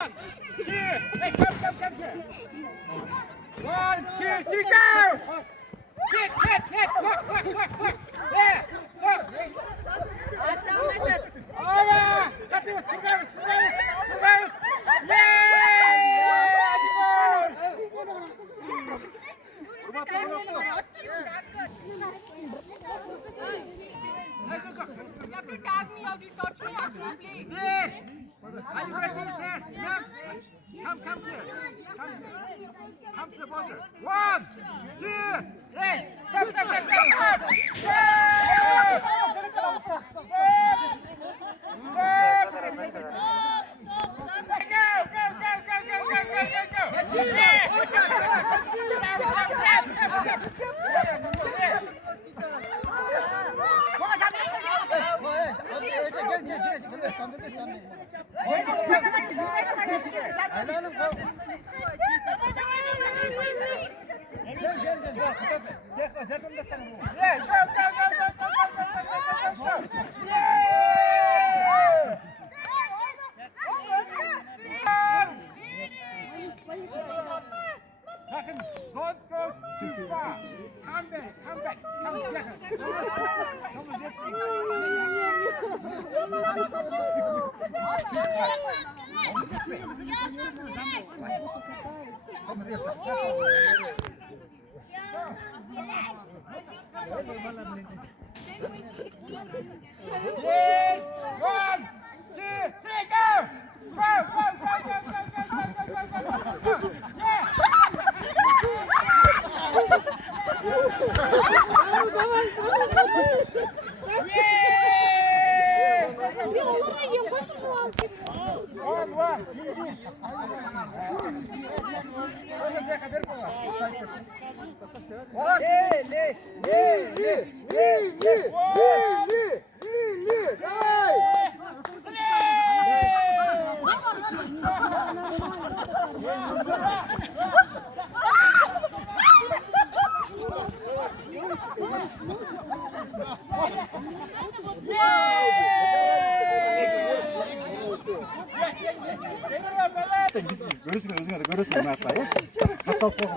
One, two, hey, come here. 1, 2, 3, go! Hit, look. There, look. Ora, Matheus, chegamos. You have to tag me out. You touch me accidentally. Yes. Are you ready, sir? Come here. Come to the border. 1, 2, 3. Stop. Don't go too far. Come back. Come back. Yes. 1, 2, 3, go! Go! Görürsün, apa ya? Atau kok,